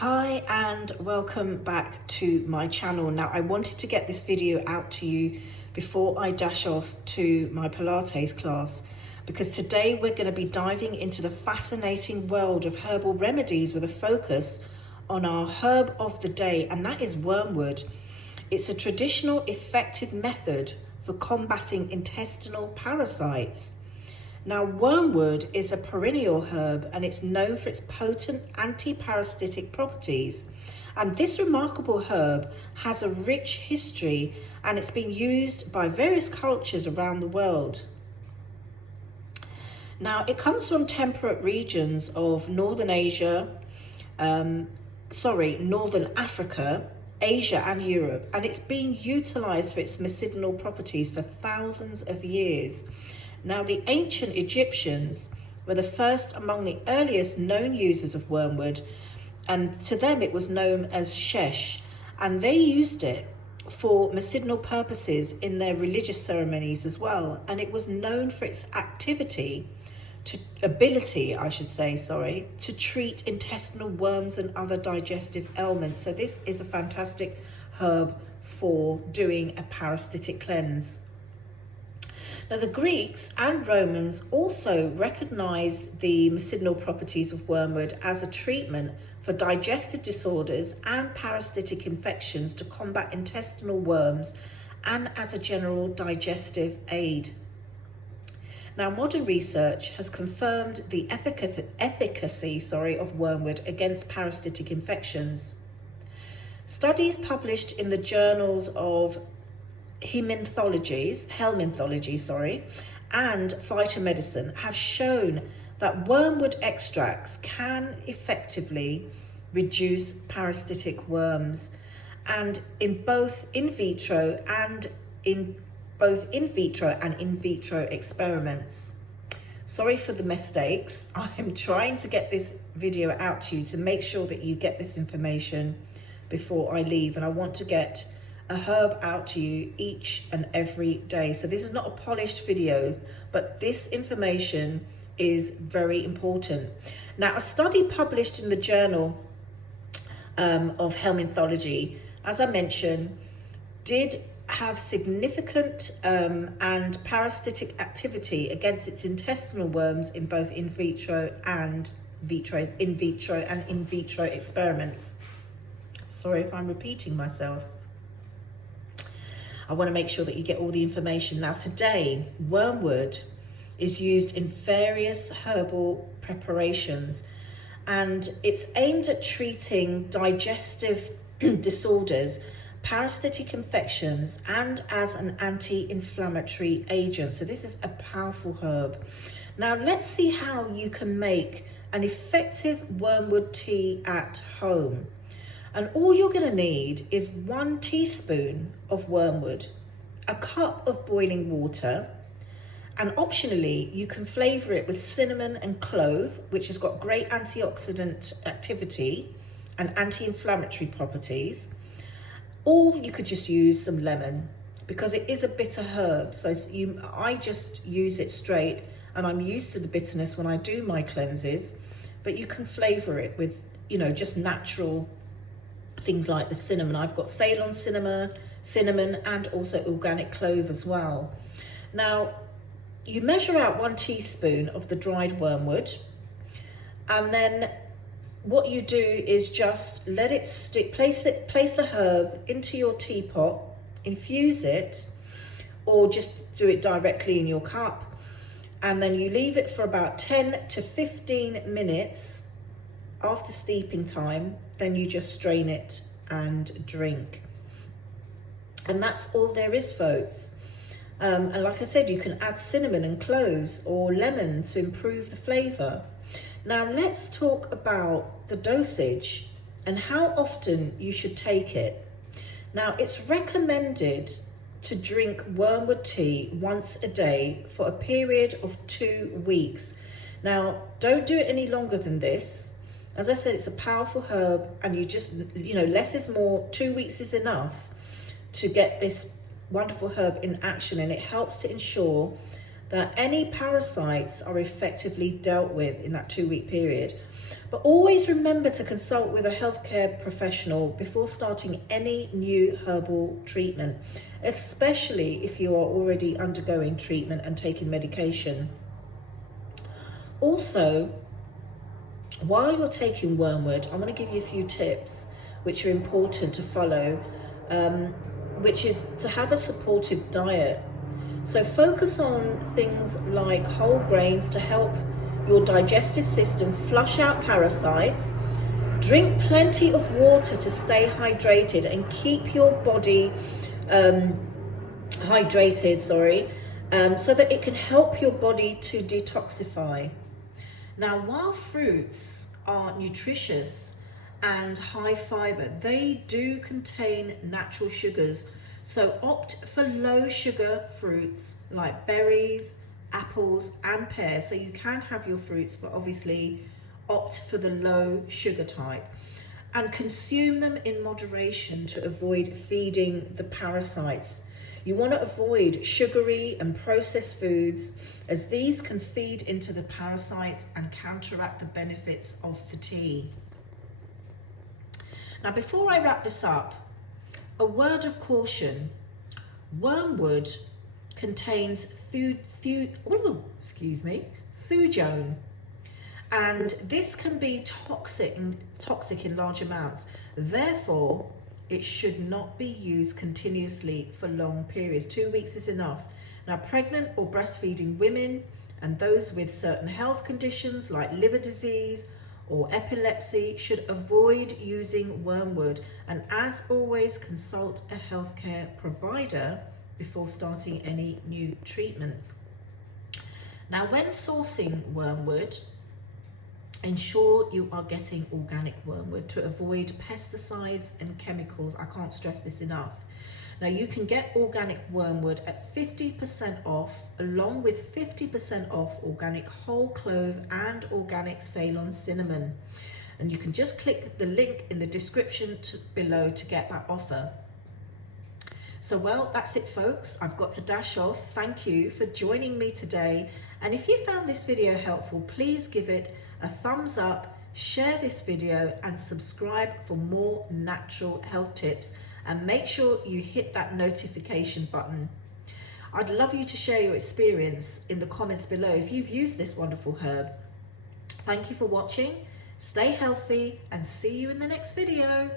Hi and welcome back to my channel. Now I wanted to get this video out to you before I dash off to my Pilates class, because today we're going to be diving into the fascinating world of herbal remedies with a focus on our herb of the day, and that is wormwood. It's a traditional effective method for combating intestinal parasites. Now, wormwood is a perennial herb and it's known for its potent anti-parasitic properties. And this remarkable herb has a rich history and it's been used by various cultures around the world. Now, it comes from temperate regions of Northern Africa, Asia and Europe, and it's been utilized for its medicinal properties for thousands of years. Now, the ancient Egyptians were the first among the earliest known users of wormwood, and to them it was known as shesh, and they used it for medicinal purposes in their religious ceremonies as well, and it was known for its ability to treat intestinal worms and other digestive ailments. So this is a fantastic herb for doing a parasitic cleanse. Now, the Greeks and Romans also recognized the medicinal properties of wormwood as a treatment for digestive disorders and parasitic infections to combat intestinal worms and as a general digestive aid. Now, modern research has confirmed the efficacy of wormwood against parasitic infections. Studies published in the journals of Helminthology, and Phytomedicine have shown that wormwood extracts can effectively reduce parasitic worms, and in both in vitro and in vitro experiments. Sorry for the mistakes. I'm trying to get this video out to you to make sure that you get this information before I leave, and I want to get a herb out to you each and every day. So this is not a polished video, but this information is very important. Now, a study published in the journal of Helminthology, as I mentioned, did have significant and parasitic activity against its intestinal worms in both in vitro and in vitro experiments. Sorry if I'm repeating myself. I want to make sure that you get all the information. Now, today, wormwood is used in various herbal preparations, and it's aimed at treating digestive disorders, parasitic infections, and as an anti-inflammatory agent. So this is a powerful herb. Now, let's see how you can make an effective wormwood tea at home. And all you're going to need is 1 teaspoon of wormwood, a cup of boiling water, and optionally you can flavour it with cinnamon and clove, which has got great antioxidant activity and anti-inflammatory properties. Or you could just use some lemon, because it is a bitter herb. So I just use it straight, and I'm used to the bitterness when I do my cleanses, but you can flavour it with, just natural things like the cinnamon. I've got Ceylon cinnamon and also organic clove as well. Now, you measure out 1 teaspoon of the dried wormwood, and then what you do is just let it stick, place the herb into your teapot, infuse it, or just do it directly in your cup, and then you leave it for about 10 to 15 minutes after steeping time. Then you just strain it and drink. And that's all there is, folks. And like I said, you can add cinnamon and cloves or lemon to improve the flavour. Now, let's talk about the dosage and how often you should take it. Now, it's recommended to drink wormwood tea once a day for a period of 2 weeks. Now, don't do it any longer than this. As I said, it's a powerful herb, and you just, less is more. 2 weeks is enough to get this wonderful herb in action, and it helps to ensure that any parasites are effectively dealt with in that 2-week period. But always remember to consult with a healthcare professional before starting any new herbal treatment, especially if you are already undergoing treatment and taking medication. Also, while you're taking wormwood, I want to give you a few tips which are important to follow, which is to have a supportive diet. So focus on things like whole grains to help your digestive system flush out parasites. Drink plenty of water to stay hydrated and keep your body hydrated, so that it can help your body to detoxify. Now, while fruits are nutritious and high fiber, they do contain natural sugars. So opt for low sugar fruits like berries, apples and pears. So you can have your fruits, but obviously opt for the low sugar type. And consume them in moderation to avoid feeding the parasites. You want to avoid sugary and processed foods, as these can feed into the parasites and counteract the benefits of the tea. Now, before I wrap this up, a word of caution. Wormwood contains thujone, and this can be toxic in large amounts. Therefore, it should not be used continuously for long periods. 2 weeks is enough. Now, pregnant or breastfeeding women and those with certain health conditions like liver disease or epilepsy should avoid using wormwood. And as always, consult a healthcare provider before starting any new treatment. Now, when sourcing wormwood, ensure you are getting organic wormwood to avoid pesticides and chemicals. I can't stress this enough. Now, you can get organic wormwood at 50% off, along with 50% off organic whole clove and organic Ceylon cinnamon. And you can just click the link in the description below to get that offer. So, well, that's it, folks. I've got to dash off. Thank you for joining me today. And if you found this video helpful, please give it a thumbs up, share this video and subscribe for more natural health tips, and make sure you hit that notification button. I'd love you to share your experience in the comments below if you've used this wonderful herb. Thank you for watching, stay healthy and see you in the next video.